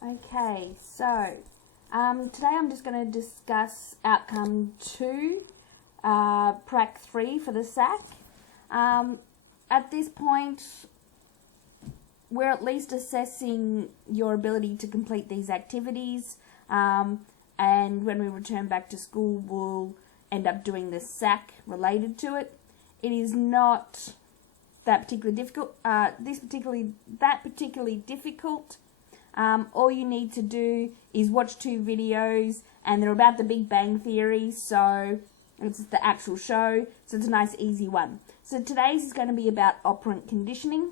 Okay, so today I'm just going to discuss outcome 2, prac 3 for the SAC. At this point, we're at least assessing your ability to complete these activities, and when we return back to school, we'll end up doing the SAC related to it. It is not that particularly difficult. That particularly difficult. All you need to do is watch 2 videos, and they're about the Big Bang Theory, so it's the actual show, so it's a nice easy one. So today's is going to be about operant conditioning,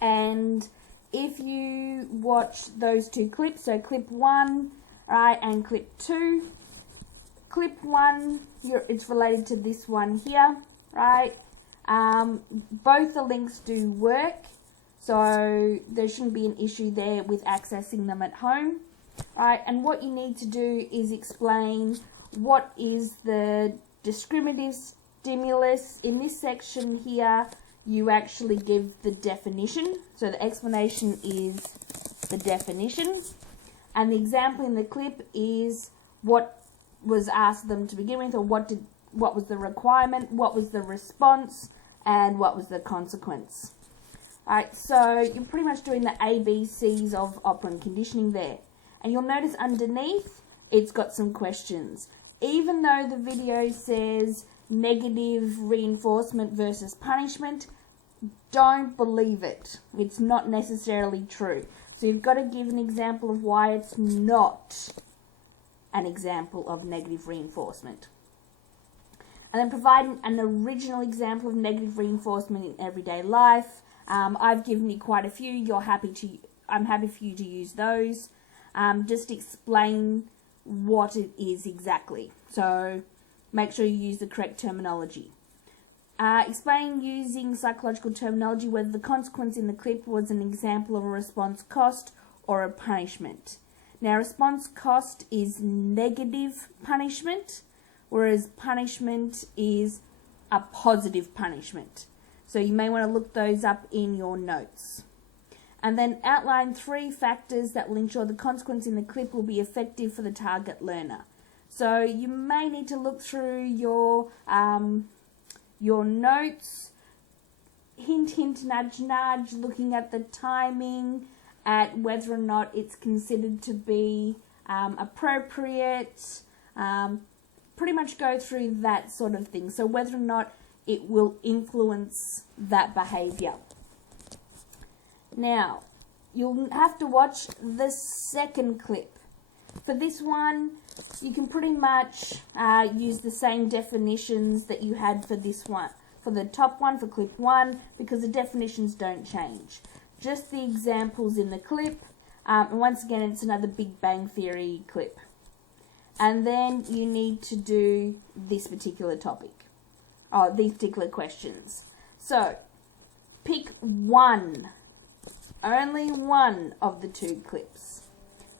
and if you watch those 2 clips, so clip 1, right, and clip 2, clip 1, it's related to this one here, right? Both the links do work, so there shouldn't be an issue there with accessing them at home, right? And what you need to do is explain what is the discriminative stimulus. In this section here, you actually give the definition. So the explanation is the definition. And the example in the clip is what was asked of them to begin with, or what was the requirement, what was the response, and what was the consequence. Alright, so you're pretty much doing the ABCs of operant conditioning there. And you'll notice underneath, it's got some questions. Even though the video says negative reinforcement versus punishment, don't believe it. It's not necessarily true. So you've got to give an example of why it's not an example of negative reinforcement. And then providing an original example of negative reinforcement in everyday life. I've given you quite a few. I'm happy for you to use those. Just explain what it is exactly. So make sure you use the correct terminology. Explain using psychological terminology whether the consequence in the clip was an example of a response cost or a punishment. Now, response cost is negative punishment, whereas punishment is a positive punishment. So you may want to look those up in your notes. And then outline 3 factors that will ensure the consequence in the clip will be effective for the target learner. So you may need to look through your notes, hint, hint, nudge, nudge, looking at the timing, at whether or not it's considered to be appropriate, pretty much go through that sort of thing. So whether or not it will influence that behaviour. Now, you'll have to watch the second clip. For this one, you can pretty much use the same definitions that you had for this one. For the top one, for clip 1, because the definitions don't change. Just the examples in the clip, and once again, it's another Big Bang Theory clip. And then you need to do this particular topic. These particular questions. So, pick one, only one of the 2 clips,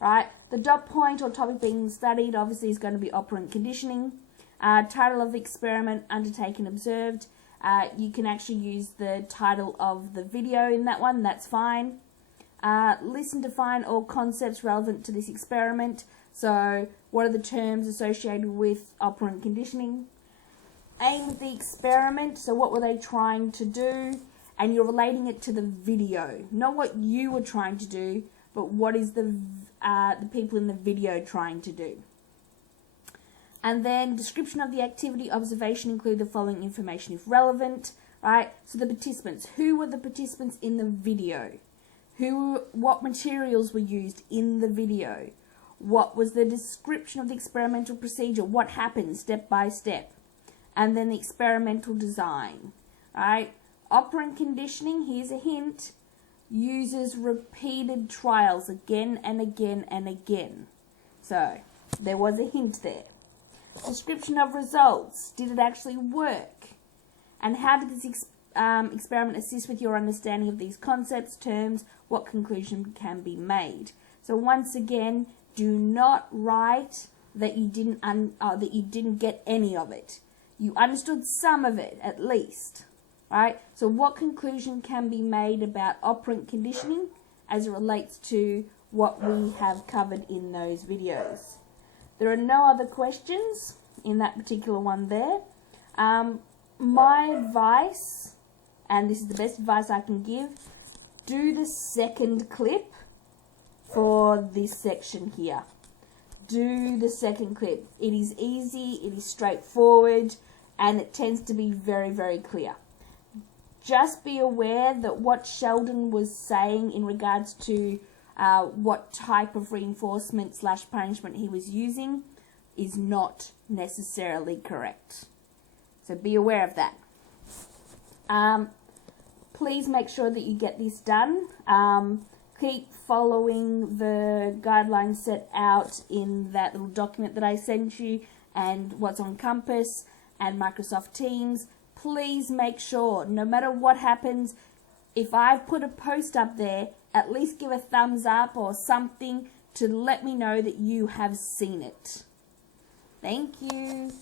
right? The dot point or topic being studied obviously is going to be operant conditioning. Title of experiment, undertaken, observed. You can actually use the title of the video in that one, that's fine. Listen to find all concepts relevant to this experiment. So, what are the terms associated with operant conditioning? Aim of the experiment, so what were they trying to do? And you're relating it to the video. Not what you were trying to do, but what is the people in the video trying to do. And then description of the activity, observation, include the following information if relevant, right? So the participants. Who were the participants in the video? What materials were used in the video? What was the description of the experimental procedure? What happened step by step? And then the experimental design, right? Operant conditioning, here's a hint, uses repeated trials again and again and again. So, there was a hint there. Description of results, did it actually work? And how did this experiment assist with your understanding of these concepts, terms, what conclusion can be made? So once again, do not write that you didn't get any of it. You understood some of it, at least, right? So what conclusion can be made about operant conditioning as it relates to what we have covered in those videos. There are no other questions in that particular one there. My advice, and this is the best advice I can give, do the second clip for this section here. Do the second clip. It is easy, it is straightforward, and it tends to be very, very clear. Just be aware that what Sheldon was saying in regards to what type of reinforcement / punishment he was using is not necessarily correct. So be aware of that. Please make sure that you get this done. Keep following the guidelines set out in that little document that I sent you and what's on Compass and Microsoft Teams. Please make sure, no matter what happens, if I've put a post up there, at least give a thumbs up or something to let me know that you have seen it. Thank you.